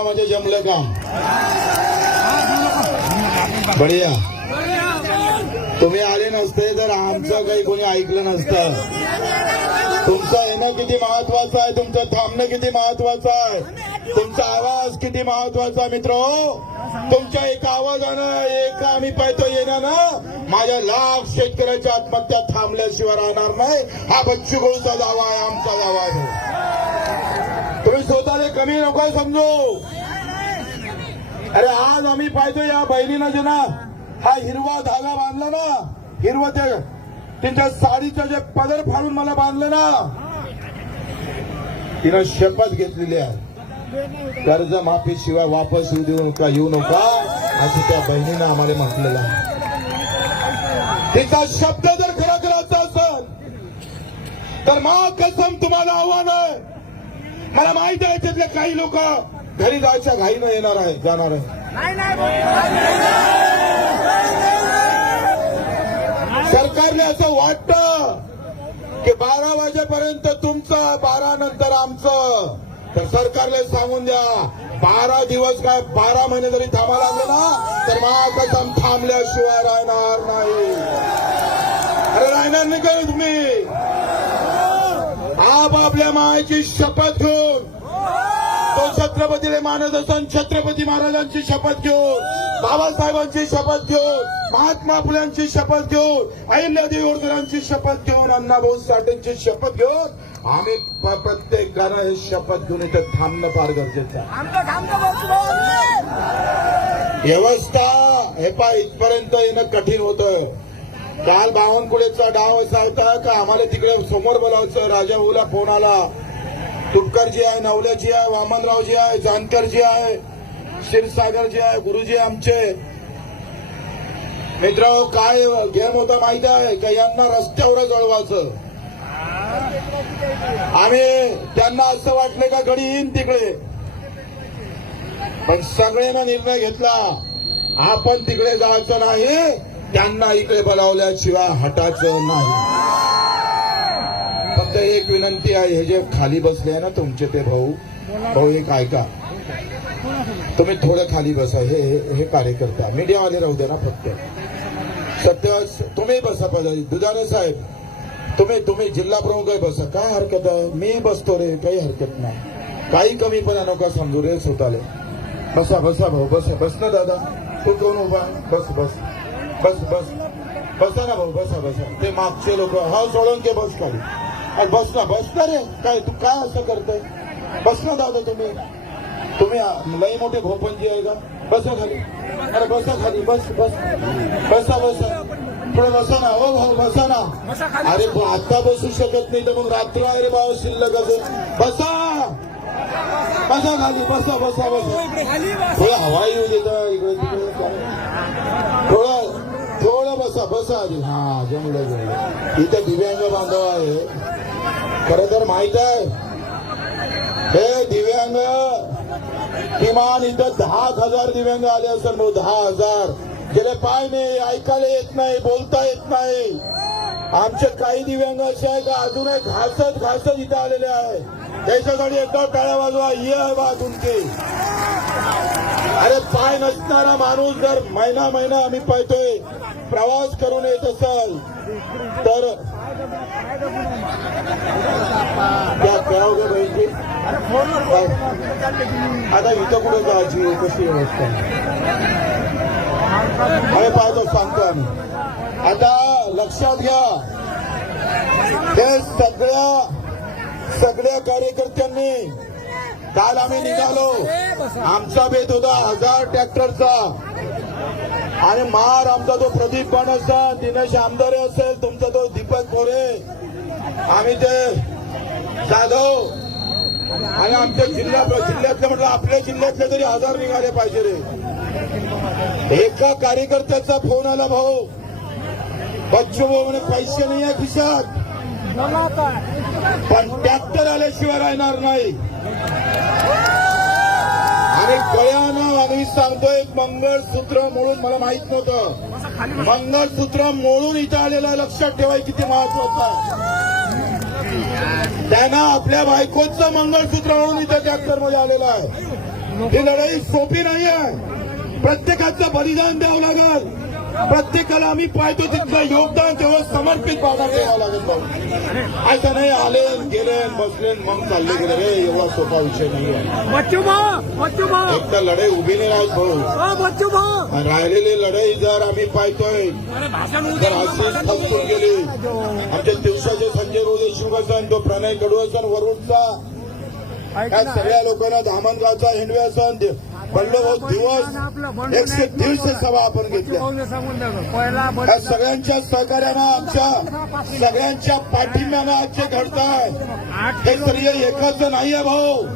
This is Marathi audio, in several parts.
जमला म्हणजे जमले काम बढिया तुम्ही आले नसते तर आमचं काही कोणी ऐकलं नसतं तुमचं येणं किती महत्वाचं आहे तुमचं थांबणं किती महत्वाचं आहे तुमचा आवाज किती महत्वाचा मित्र तुमच्या एका आवाजानं एका आम्ही पाहतो येणार ना माझ्या लाख शेतकऱ्याच्या आत्महत्या थांबल्याशिवाय राहणार नाही हा बच्चू गोळचा दावा आहे आमचा दावा आहे आम्ही कमी नको समजू अरे आज आम्ही पाहिजे या बहिणीनं जे ना हा हिरवा धागा बांधला ना हिरवा ते तिच्या साडीचं जे पदर फाडून मला बांधलं ना तिनं शपथ घेतलेली आहे कर्ज माफी शिवाय वापस येऊ देऊ नका येऊ नका असं त्या बहिणीनं आम्हाला म्हटलेलं आहे तिचा शब्द जर खरा करायचा असेल तर मा कसम तुम्हाला आव्हान आहे मला माहिती आहे त्यातले काही लोक घरी जायच्या घाईनं येणार आहे जाणार आहे सरकारने असं वाटतं की बारा वाजेपर्यंत तुमचं बारा नंतर आमचं तर सरकारला सांगून द्या बारा दिवस काय बारा महिने जरी थांबा लागले ना तर महाकसम थांबल्याशिवाय राहणार नाही अरे राहणार नाही का तुम्ही बाबा आपल्या मायाची शपथ घेऊन तो छत्रपतीला मानत असून छत्रपती महाराजांची शपथ घेऊन बाबासाहेबांची शपथ घेऊन महात्मा फुल्यांची शपथ घेऊन अहिल्यादेवी होळकरांची शपथ घेऊन अण्णाभाऊ साठेंची शपथ घेऊन आम्ही प्रत्येकानं हे शपथ घेऊन इथं थांबणं फार गरजेचं आहे व्यवस्था हे पा इथपर्यंत येणं कठीण होतं काल बावनकुळेचा डाव असा होता का आम्हाला तिकडे समोर बोलावचं राजाभाऊला फोन आला तुपकरजी आहे नवल्याजी आहे वामनरावजी आहे जानकरजी आहे क्षीरसागरजी आहे गुरुजी आमचे मित्र काय गेम होता माहित आहे का यांना रस्त्यावर जळवायचं आम्ही त्यांना असं वाटलं का घडी येईन तिकडे पण सगळ्यांना निर्णय घेतला आपण तिकडे जायचं नाही त्यांना इकडे बोलावल्याशिवाय हटायचं नाही फक्त एक विनंती आहे हे जे खाली बसले आहे ना तुमचे ते भाऊ भाऊ एक ऐका तुम्ही थोडं खाली बसा हे हे कार्यकर्ता मीडियावाले राहू दे ना फक्त सत्य तुम्ही बसा पाहिजे दुधाने साहेब तुम्ही तुम्ही जिल्हा प्रमुख बसा काय हरकत आहे मी बसतो रे काही हरकत नाही काही पण अनोखा समजू रे स्वतःले बसा बसा भाऊ बसा बस ना दादा तू कोण उभा बस बस बस बस बसा ना भाऊ बसा बसा ते मागचे लोक हा सोडून के बस खाली अरे बस ना बस ना रे काय तू काय असं करतोय बस ना दादा तुम्ही तुम्ही लई मोठे जे आहे का बसा खाली अरे बसा खाली बस बस बसा बसा थोडं बसा ना हो भाऊ बसा ना अरे आता बसू शकत नाही तर मग रात्र अरे भाऊ शिल्लक बसा बसा खाली बसा बसा बसा हो, थोडं हवा येऊ देत इकडे हो, बसा बसा आधी हा जमलं इथे दिव्यांग बांधव आहे खर तर माहित आहे हे दिव्यांग किमान इथं दहा हजार दिव्यांग आले असतात मग दहा हजार गेले पाय नाही ऐकायला येत नाही बोलता येत नाही आमचे काही दिव्यांग असे आहे का अजूनही घासत घासत इथे आलेले आहे त्याच्यासाठी एकदा टाळ्या वाजवा ये आहे बा तुमची अरे पाय नसणारा माणूस जर महिना महिना आम्ही पाहतोय प्रवास करून येत असाल तर आता इथं कुठं जायची कशी व्यवस्था हे पाहतो सांगतो आम्ही आता लक्षात घ्या हे सगळ्या सगळ्या कार्यकर्त्यांनी काल आम्ही निघालो आमचा बेत होता हजार ट्रॅक्टरचा आणि मार आमचा तो प्रदीप बनसचा दिनेश आमदारे असेल तुमचा तो दीपक मोरे आम्ही ते जाधव आणि आमच्या जिल्ह्या जिल्ह्यातले म्हटलं आपल्या जिल्ह्यातले तरी हजार निघाले पाहिजे रे एका कार्यकर्त्याचा फोन आला भाऊ बच्चू भाऊ म्हणे पैसे नाही आहे खिशात पण ट्रॅक्टर आल्याशिवाय राहणार नाही आणि कळ्यानं आम्ही सांगतोय मंगळसूत्र म्हणून मला माहित नव्हतं मंगळसूत्र म्हणून इथं आलेलं लक्षात ठेवाय किती महत्वाचं आहे त्यांना आपल्या बायकोचं मंगळसूत्र म्हणून इथं ट्रॅक्टरमध्ये आलेलं आहे ही लढाई सोपी नाही आहे प्रत्येकाचं बलिदान द्यावं लागेल प्रत्येकाला आम्ही पाहतो तिथलं योगदान तेव्हा समर्पित भागात द्यावं लागत भाऊ ऐसा नाही आले गेले बसले मग चालले गेले रे एवढा सोपा विषय नाही आहे लढाई उभी नाही राहत भाऊ राहिलेली लढाई जर आम्ही पाहतोय तर अशीच फसून गेली आमच्या दिवसाचे संजय रोज शिवसन तो प्रणय कडू वरुणचा सगळ्या लोकांना धामणगावचा हिंडवे असन बंडोभाऊ दिवस एकशे दीडशे सभा आपण घेतल्या सगळ्यांच्या सहकार्यानं आमच्या सगळ्यांच्या पाठिंब्यानं आजचे आहे हे स्त्रिय एकाच नाही आहे भाऊ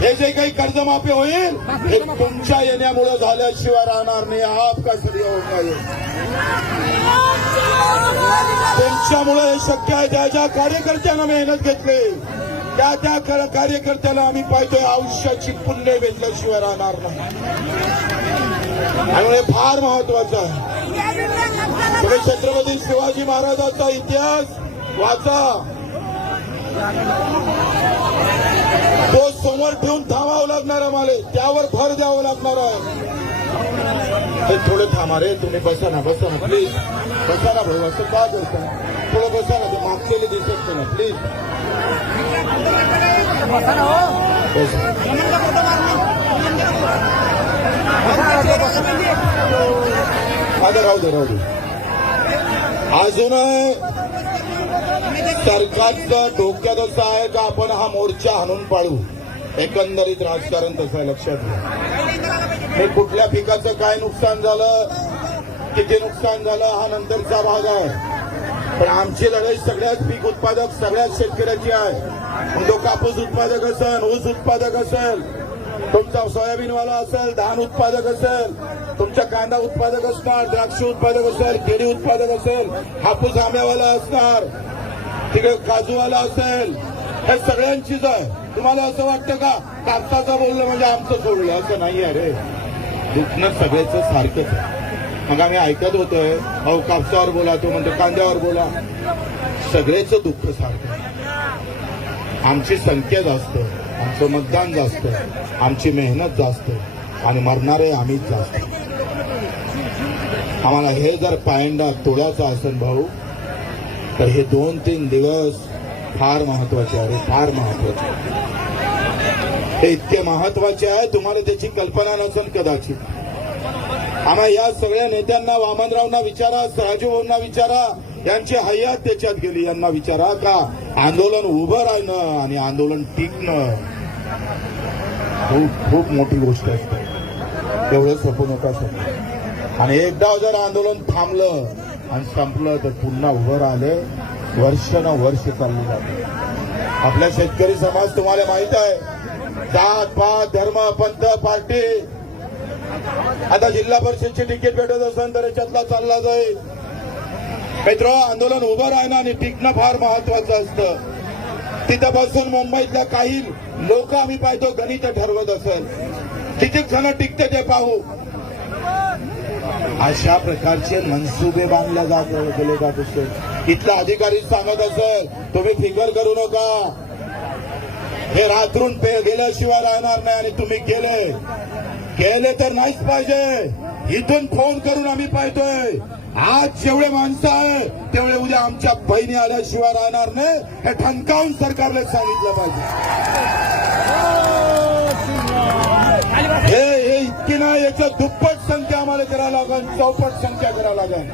हे जे काही कर्जमाफी होईल हे तुमच्या येण्यामुळे झाल्याशिवाय राहणार नाही हा आपका होत नाही तुमच्यामुळे हे शक्य आहे ज्या ज्या कार्यकर्त्यांना मेहनत घेतली त्या त्या कार्यकर्त्याला आम्ही पाहतोय आयुष्याची पुण्य भेटल्याशिवाय राहणार नाही त्यामुळे फार महत्वाचं आहे छत्रपती शिवाजी महाराजांचा इतिहास वाचा तो समोर ठेवून थांबावं लागणार आम्हाला त्यावर भर द्यावं लागणार आहे ते थोडे थांबा रे तुम्ही बसा ना बसा ना प्लीज बसा ना भाऊ असं का करता थोडं बसा ना ते मागलेले दिसत ना प्लीज अगं राहू दे राहू दे अजून सरकारचं डोक्यात असं आहे का आपण हा मोर्चा हाणून पाळू एकंदरीत राजकारण तसं लक्षात घ्या हे कुठल्या पिकाचं काय नुकसान झालं किती नुकसान झालं हा नंतरचा भाग आहे पण आमची लढाई सगळ्याच पीक उत्पादक सगळ्याच शेतकऱ्याची आहे तो कापूस उत्पादक असेल ऊस उत्पादक असेल तुमचा सोयाबीनवाला असेल धान उत्पादक असेल तुमचा कांदा उत्पादक असणार द्राक्ष उत्पादक असेल केळी उत्पादक असेल हापूस आंब्यावाला असणार तिकडे काजूवाला असेल हे सगळ्यांचीच आहे तुम्हाला असं वाटतं का कापसाचं बोललं म्हणजे आमचं सोडलं असं नाही आहे रे दुखणं सगळ्याचं सारखंच आहे मग आम्ही ऐकत होतोय अहो कापसावर बोला तो म्हणतो कांद्यावर बोला सगळ्याचं दुःख सारखं आमची संख्या जास्त आमचं मतदान जास्त आमची मेहनत जास्त आणि मरणारे आम्हीच जास्त आम्हाला हे जर पायंडा तोडायचा असेल भाऊ तर हे दोन तीन दिवस फार महत्वाचे आहे फार महत्वाचे हे इतके महत्वाचे आहे तुम्हाला त्याची कल्पना नसेल कदाचित आम्हा या सगळ्या नेत्यांना वामनरावना विचारा राजूभाऊंना विचारा यांची हयात त्याच्यात गेली यांना विचारा का आंदोलन उभं राहणं आणि आंदोलन टिकणं खूप खूप मोठी गोष्ट असते तेवढं सपू नका सर आणि एकदा जर आंदोलन थांबलं आणि संपलं तर पुन्हा उभं राहिलं वर्ष ना वर्ष चाललं जात आपल्या शेतकरी समाज तुम्हाला माहित आहे जात पात धर्म पंथ पार्टी आता जिल्हा परिषदची तिकीट भेटत असेल तर याच्यातला चालला जाईल मित्र आंदोलन उभं राहणं आणि टिकणं फार महत्वाचं असतं तिथं बसून मुंबईतल्या काही लोक आम्ही पाहतो गणित ठरवत असेल किती जण टिकते ते पाहू अशा प्रकारचे मनसुबे बांधल्या जात गेले जात असेल इथला अधिकारी सांगत असेल तुम्ही फिंगर करू नका हे रात्रून पे गेल्याशिवाय राहणार नाही आणि तुम्ही गेले गेले तर नाहीच पाहिजे इथून फोन करून आम्ही पाहतोय आज जेवढे माणसं आहे तेवढे उद्या आमच्या बहिणी आल्याशिवाय राहणार नाही हे ठणकावून सरकारला सांगितलं पाहिजे हे इतकी नाही याचं दुःख करा लागेल चौपट संख्या करा लागेल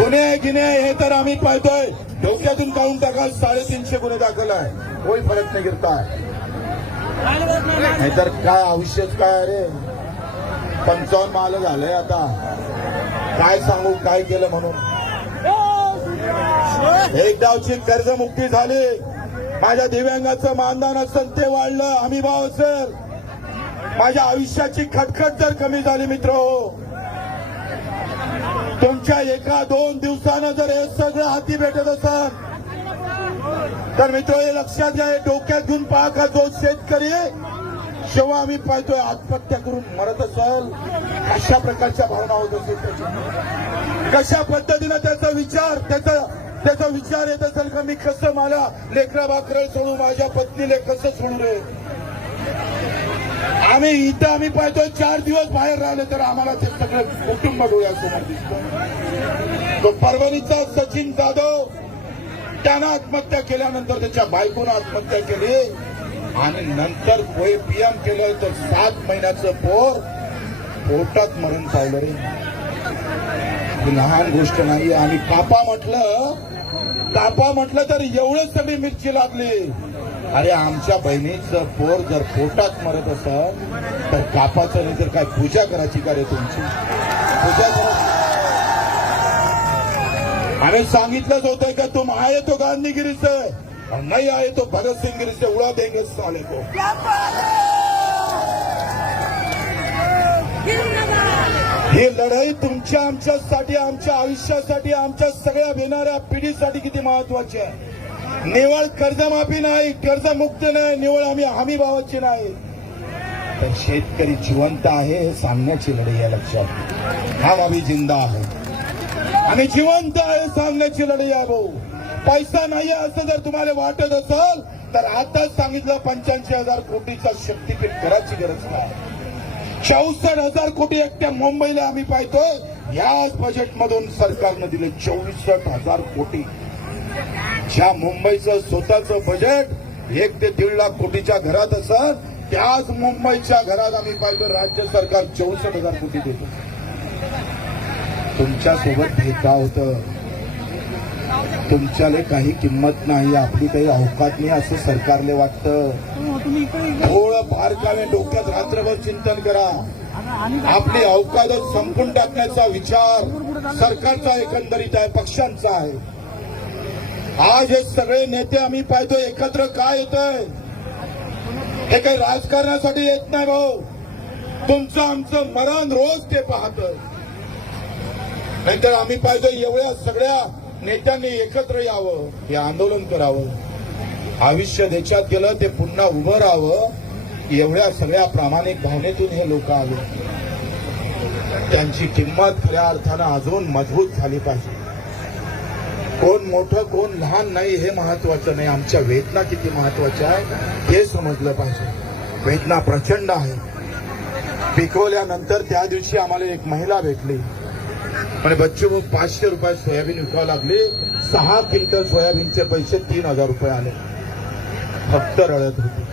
गुन्हे गिन्हे हे तर आम्ही पाहतोय डोक्यातून काढून टाकाल साडेतीनशे गुन्हे दाखल आहे कोणी फरक नाही गिरताय तर काय आयुष्यच काय अरे पंचावन्न माल झालंय आता काय सांगू काय केलं म्हणून एक डावची कर्जमुक्ती झाली माझ्या दिव्यांगाचं मानदान असेल ते वाढलं आम्ही भाव असेल माझ्या आयुष्याची खटखट जर कमी झाली मित्र तुमच्या एका दोन दिवसानं जर हे सगळं हाती भेटत असाल तर मित्र हे लक्षात घ्या डोक्यात घेऊन पाहा जो शेतकरी जेव्हा आम्ही पाहतोय आत्महत्या करून मरत असाल अशा प्रकारच्या भावना होत असेल कशा पद्धतीनं त्याचा विचार त्याचा त्याचा विचार येत असेल का मी कसं मला लेकरा भाकर सोडू माझ्या पत्नीले कसं सोडू आम्ही इथं आम्ही पाहतो चार दिवस बाहेर राहिले तर आम्हाला ते सगळं कुटुंब डोळ्यासमोर दिसत तो परभणीचा सचिन जाधव त्यानं आत्महत्या केल्यानंतर त्याच्या बायकोनं आत्महत्या केली आणि नंतर कोय पीएम केलं तर सात महिन्याचं पोर पोटात मरण पावलं रे लहान गोष्ट नाही आणि पापा म्हटलं पापा म्हटलं तर एवढेच सगळी मिरची लागली अरे आमच्या बहिणीचं पोर जर पोटात मरत असत तर कापाचं नाही तर काय पूजा करायची का रे तुमची पूजा करा आम्ही सांगितलंच होतं का तुम आहे तो गांधीगिरीचं नाही आहे तो भगतसिंगगिरीचे उडा देंगे आले तो ही लढाई तुमच्या आमच्यासाठी आमच्या आयुष्यासाठी आमच्या सगळ्या येणाऱ्या पिढीसाठी किती महत्वाची आहे निवळ कर्जमाफी नाही कर्जमुक्त नाही निवळ आम्ही हमी भावाची नाही तर शेतकरी जिवंत आहे हे सांगण्याची लढाई आहे लक्षात हा आम्ही जिंदा आहे आम्ही जिवंत आहे सांगण्याची लढाई आहे भाऊ पैसा नाही असं जर तुम्हाला वाटत असेल तर आताच सांगितलं पंच्याऐंशी हजार कोटीचा शक्तीपीठ करायची गरज नाही चौसष्ट हजार कोटी एकट्या मुंबईला आम्ही पाहतो याच बजेटमधून सरकारनं दिले चौसष्ट हजार कोटी ज्या मुंबईचं स्वतःचं बजेट एक ते दीड लाख कोटीच्या घरात असत त्याच मुंबईच्या घरात आम्ही पाहिजे राज्य सरकार चौसष्ट हजार कोटी देतो तुमच्यासोबत भेटा होतं तुमच्याले काही किंमत नाही आपली काही अवकात नाही असं सरकारले वाटत थोडं बारकावे डोक्यात रात्रभर चिंतन करा आपली अवकात संपून टाकण्याचा विचार सरकारचा एकंदरीत आहे पक्षांचा आहे आज हे सगळे नेते आम्ही पाहतो एकत्र काय येत हे काही राजकारणासाठी येत नाही भाऊ तुमचं आमचं मरण रोज ते पाहत नाहीतर आम्ही पाहतो एवढ्या सगळ्या नेत्यांनी एकत्र यावं हे आंदोलन करावं आयुष्य देशात गेलं ते पुन्हा उभं राहावं एवढ्या सगळ्या प्रामाणिक भावनेतून हे लोक आले त्यांची किंमत खऱ्या अर्थानं अजून मजबूत झाली पाहिजे कोण मोठं कोण लहान नाही हे महत्वाचं नाही आमच्या वेदना किती महत्वाच्या आहे हे समजलं पाहिजे वेदना प्रचंड आहे पिकवल्यानंतर त्या दिवशी आम्हाला एक महिला भेटली म्हणजे बच्चू मग पाचशे रुपये सोयाबीन विकावं लागली सहा क्विंटल सोयाबीनचे पैसे तीन हजार रुपये आले फक्त रडत होते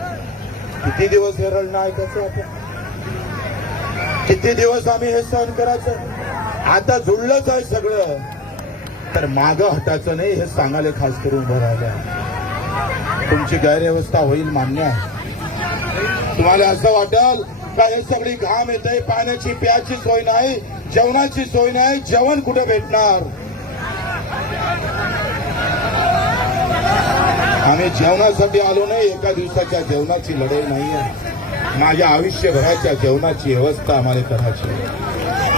किती दिवस हे रडणं ऐकायचं आपण किती दिवस आम्ही हे सहन करायचं आता जुळलंच आहे सगळं तर माग हटायचं नाही हे सांगायला खास करून उभं राहिलं तुमची गैरव्यवस्था होईल मान्य आहे तुम्हाला असं वाटेल का हे सगळी घाम येते पाण्याची प्याची सोय नाही जेवणाची सोय नाही जेवण कुठे भेटणार आम्ही जेवणासाठी आलो नाही एका दिवसाच्या जेवणाची लढाई नाही आहे माझ्या आयुष्यभराच्या जेवणाची व्यवस्था आम्हाला करायची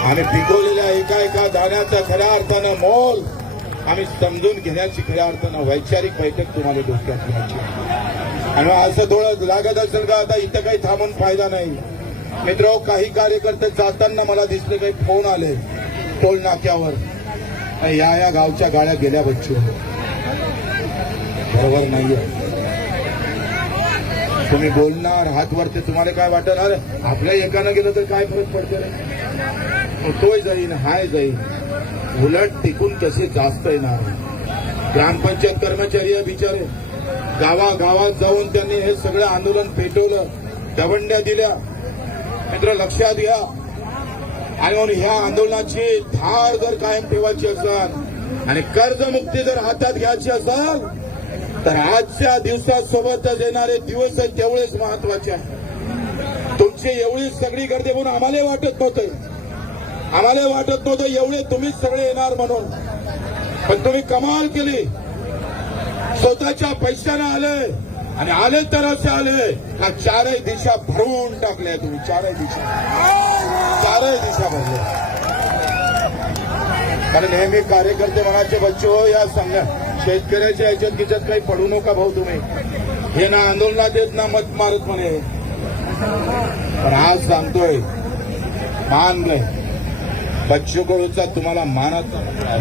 आम्ही पिकवलेल्या एका एका दाण्याचा खऱ्या अर्थानं मोल आम्ही समजून घेण्याची खऱ्या अर्थानं वैचारिक बैठक तुम्हाला डोक्यात घ्यायची आणि असं थोडं लागत असेल का आता इथं काही थांबून फायदा नाही मित्र काही कार्यकर्ते जाताना मला दिसले काही फोन आले टोल नाक्यावर या या गावच्या गाड्या गेल्या बच्चू बरोबर नाहीये तुम्ही बोलणार हात वरते तुम्हाला काय वाटणार आपल्या एकानं गेलं तर काय फरक पडतो तोय जाईन हाय जाईन उलट टिकून कसे जास्त येणार ग्रामपंचायत कर्मचारी बिचारे गावागावात जाऊन त्यांनी हे सगळं आंदोलन पेटवलं दवंड्या दिल्या मित्र लक्षात घ्या आणि म्हणून ह्या आंदोलनाची धार जर कायम ठेवायची असाल आणि कर्जमुक्ती जर हातात घ्यायची असाल तर आजच्या दिवसासोबतच येणारे दिवस तेवढेच महत्वाचे आहे तुमची एवढी सगळी गर्दी म्हणून आम्हाला वाटत नव्हतं आम्हाला वाटत नव्हतं एवढे तुम्हीच सगळे येणार म्हणून पण तुम्ही कमाल केली स्वतःच्या पैशाने आले आणि आले तर असे आले का चारही दिशा भरवून टाकल्या तुम्ही चारही दिशा चारही दिशा भरल्या कारण नेहमी कार्यकर्ते म्हणायचे बच्चो हो, या सांगा शेतकऱ्याच्या याच्यात किच्यात काही पडू नका भाऊ तुम्ही हे ना आंदोलनात येत ना मत मारत म्हणे पण आज सांगतोय मान नाही बच्चूकडूचा तुम्हाला माना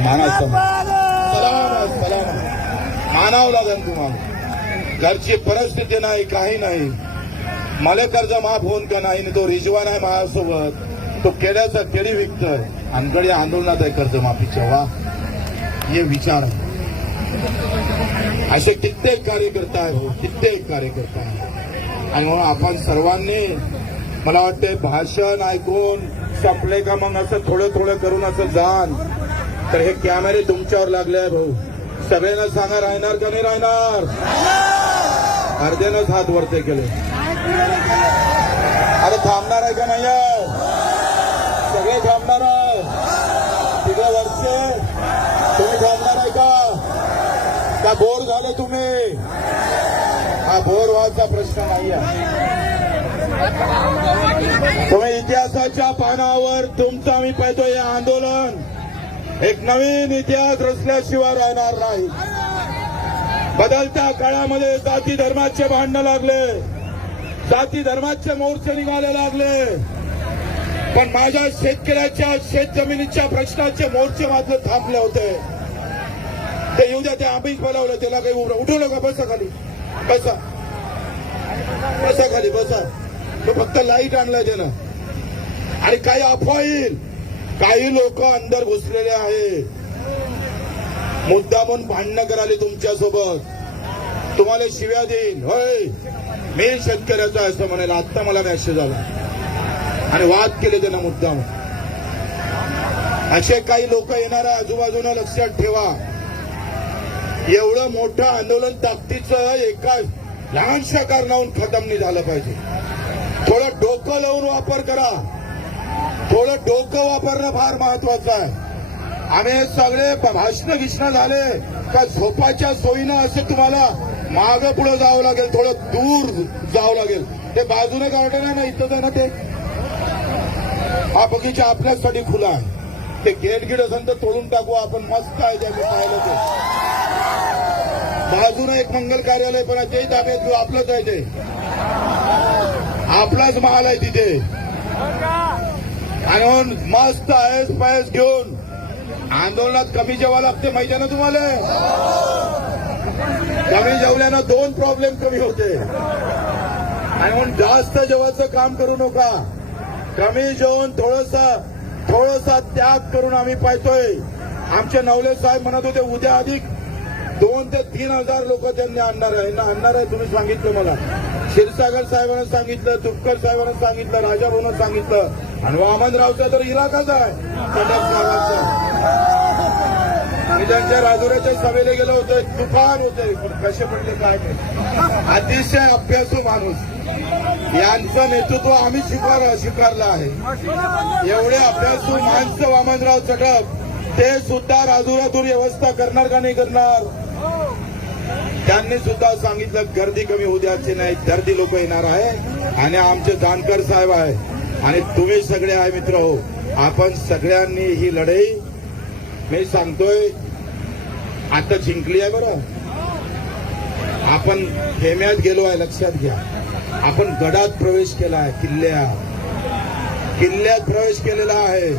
मानाचा सलाम मानावं लागेल तुम्हाला घरची परिस्थिती नाही काही नाही मला कर्ज माफ होऊन का नाही तो रिजवान आहे माझ्यासोबत तो केल्याचा केळी विकतोय आमकडे आंदोलनात आहे कर्जमाफीच्या वा हे विचार आहे असे कित्येक कार्यकर्ता आहे हो, कित्येक कार्यकर्ता आहे आणि म्हणून हो, आपण सर्वांनी मला वाटते भाषण ऐकून सापले का मग असं थोडं थोडं करून असं जाण तर हे कॅमेरे तुमच्यावर लागले आहे भाऊ सगळ्यांना सांगा राहणार का नाही राहणार अर्ध्यानंच हात वरते केले अरे थांबणार आहे का नाही सगळे थांबणार आहे तिथे वरचे तुम्ही थांबणार आहे का का बोर झालं तुम्ही हा बोर व्हायचा प्रश्न नाही आहे इतिहासाच्या पानावर तुमचं आम्ही पाहतो हे आंदोलन एक नवीन इतिहास रचल्याशिवाय राहणार नाही बदलत्या काळामध्ये जाती धर्माचे भांडणं लागले जाती धर्माचे मोर्चे निघाले लागले पण माझ्या शेतकऱ्याच्या शेत जमिनीच्या प्रश्नाचे मोर्चे मात्र थांबले होते ते येऊ द्या ते आम्हीच बोलावलं त्याला काही उठू नका बसा खाली बसा बसा खाली बसा तो फक्त लाईट आणलाय त्यानं आणि काही अफवा येईल काही लोक अंदर घुसलेले आहेत मुद्दा म्हणून भांडणं कराले तुमच्या सोबत तुम्हाला शिव्या देईन होय मी शेतकऱ्याचा असं म्हणायला आत्ता मला मॅसेज आला आणि वाद केले त्यांना मुद्दा असे काही लोक येणार आजूबाजूला लक्षात ठेवा एवढं मोठं आंदोलन ताकदीचं एका लहानशा कारणाहून खतम नाही झालं पाहिजे थोडं डोकं लावून वापर करा थोडं डोकं वापरणं फार महत्वाचं आहे आम्ही सगळे भाषण भिषण झाले का झोपाच्या सोयीनं असं तुम्हाला माग पुढे जावं लागेल थोडं दूर जावं लागेल ते बाजूने गावटे ना इथं जाणं ते हा बगीचा आपल्यासाठी खुला आहे ते गेट गिड असेल तर तोडून टाकू आपण मस्त आहे त्या पाहिलं ते बाजूने एक मंगल कार्यालय पण आहे तेही आपलंच आहे ते आपलाच महाल आहे तिथे आणि मस्त आयस पायस घेऊन आंदोलनात कमी जेवा लागते माहिती आहे ना तुम्हाला कमी जेवल्यानं दोन प्रॉब्लेम कमी होते आणि म्हणून जास्त जेवायचं काम करू नका कमी जेवून थोडसा थोडासा त्याग करून आम्ही पाहतोय आमचे नवले साहेब म्हणत होते उद्या अधिक दोन ते तीन हजार लोक त्यांनी आणणार आहे ना आणणार आहे तुम्ही सांगितलं मला क्षीरसागर साहेबांना सांगितलं तुपकर साहेबांना सांगितलं राजा सांगितलं आणि वामनरावचा तर इलाकाच आहे मी त्यांच्या राजुराच्या सभेला गेलो होतो तुफान होते कसे पडले काय अतिशय अभ्यासू माणूस यांचं नेतृत्व आम्ही स्वीकार स्वीकारलं आहे एवढे अभ्यासू माणसं वामनराव चटप ते सुद्धा राजुरातून व्यवस्था करणार का नाही करणार त्यांनी सुद्धा सांगितलं गर्दी कमी होऊ नाही गर्दी लोक येणार आहे आणि आमचे जानकर साहेब आहे आणि तुम्ही सगळे आहे मित्र हो आपण सगळ्यांनी ही लढाई मी सांगतोय आता जिंकली आहे बरं आपण खेम्यात गेलो आहे लक्षात घ्या आपण गडात प्रवेश केला आहे किल्ल्या किल्ल्यात प्रवेश केलेला आहे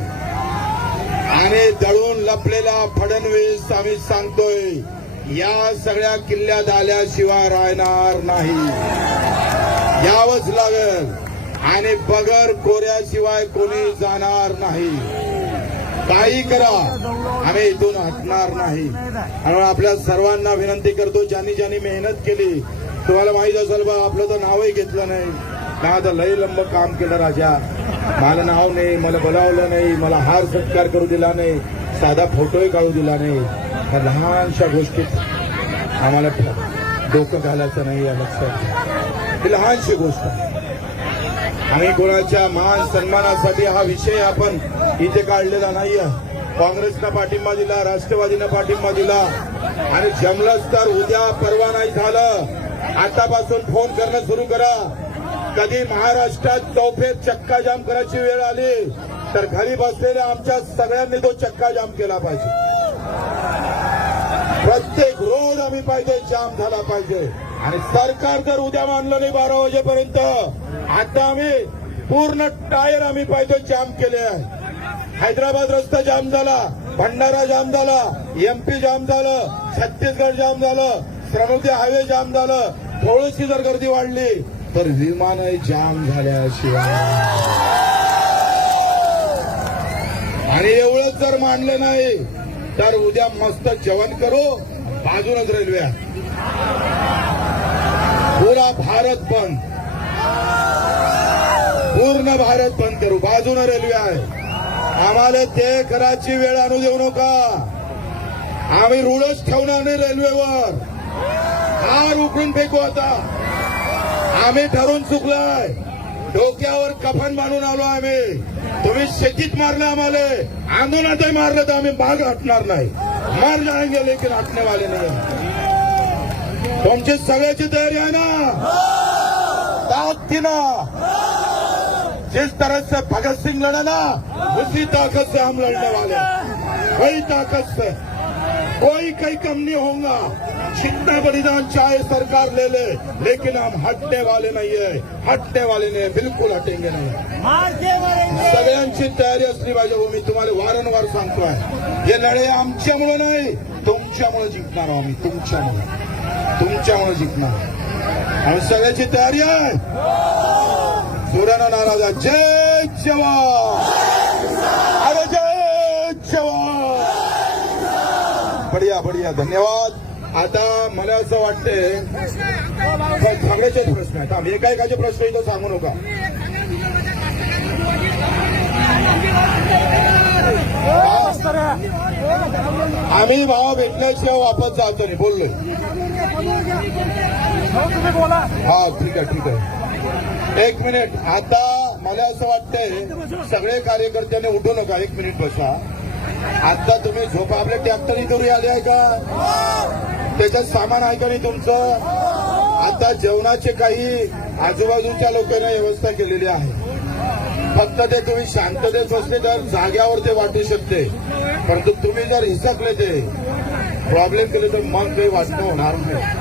आणि दळून लपलेला फडणवीस आम्ही सांगतोय या सगळ्या किल्ल्यात आल्याशिवाय राहणार नाही यावंच लागल आणि बगर कोऱ्याशिवाय कोणी जाणार नाही काही करा आम्ही इथून हटणार नाही आणि आपल्या सर्वांना विनंती करतो ज्यांनी ज्यांनी मेहनत केली तुम्हाला माहीत असेल बा आपलं तर नावही घेतलं नाही आता लय लंब काम केलं राजा मला नाव नाही मला बोलावलं नाही मला हार सत्कार करू दिला नाही साधा फोटोही काढू दिला नाही ह्या लहानशा गोष्टी आम्हाला डोकं घालायचं नाही या लक्षात ही लहानशी गोष्ट आणि कोणाच्या मान सन्मानासाठी हा विषय आपण इथे काढलेला नाही काँग्रेसनं पाठिंबा दिला राष्ट्रवादीनं पाठिंबा दिला आणि जमलंच तर उद्या परवा नाही झालं आतापासून फोन करणं सुरू करा कधी महाराष्ट्रात चौफेत चक्काजाम करायची वेळ आली तर घरी बसलेल्या आमच्या सगळ्यांनी तो चक्काजाम केला पाहिजे प्रत्येक रोड आम्ही पाहिजे जाम झाला पाहिजे आणि सरकार जर उद्या मानलं नाही बारा वाजेपर्यंत आता आम्ही पूर्ण टायर आम्ही पाहिजे जाम केले आहे हैदराबाद रस्ता जाम झाला भंडारा जाम झाला एमपी जाम झालं छत्तीसगड जाम झालं श्रमती हायवे जाम झालं थोडीशी जर गर्दी वाढली तर विमान जाम झाल्याशिवाय आणि एवढंच जर मानलं नाही तर उद्या मस्त जेवण करू बाजूनच रेल्वे पुरा भारत बंद पूर्ण भारत बंद करू बाजून रेल्वे आहे आम्हाला ते कराची वेळ आणू देऊ नका आम्ही रुळच ठेवणार नाही रेल्वेवर हार उकडून फेकू आता आम्ही ठरून चुकलाय डोक्यावर कफन बांधून आलो आम्ही तुम्ही शेतीत मारलं आम्हाला आंदोलनातही मारलं तर आम्ही भाग हटणार नाही मार जाणगे लेकिन हटणे वाले नाही तुमची सगळ्याची तयारी आहे ना ताकदी ना जिस तरह से भगत सिंह लड़ा ना उसी ताकत से हम लड़ने वाले कई ताकत से कहीं कम नहीं होगा जितना बलिदान चाहे सरकार ले ले लेकिन हम हटने वाले नहीं है हटने वाले नाही बिल्कुल हटेंगे नहीं सगळ्यांची तयारी असली पाहिजे हो मी तुम्हाला वारंवार सांगतोय हे लढे आमच्यामुळे नाही तुमच्यामुळे जिंकणार आम्ही तुमच्यामुळे तुमच्यामुळे जिंकणार आम्ही सगळ्याची तयारी आहे सूर्याना नाराजा जय जवान अरे जय जवान बढिया बढिया धन्यवाद आता मला असं वाटतंय सगळ्याचेच प्रश्न आहेत एका एकाचे प्रश्न इथं सांगू नका आम्ही भाव भेटल्याशिवाय वापस जातो नाही बोललो हा ठीक आहे ठीक आहे एक मिनिट आता मला असं वाटतंय सगळे कार्यकर्त्यांनी उठू नका एक मिनिट बसा आता तुम्ही झोपा आपले ट्रॅक्टर करू आले आहे का त्याच्यात सामान आहे का नाही तुमचं आता जेवणाचे काही आजूबाजूच्या लोकांना व्यवस्था केलेली आहे फक्त ते तुम्ही शांततेत बसले तर जाग्यावर ते वाटू शकते परंतु तुम्ही जर हिसकले ते प्रॉब्लेम केले तर मन काही वाचणं होणार नाही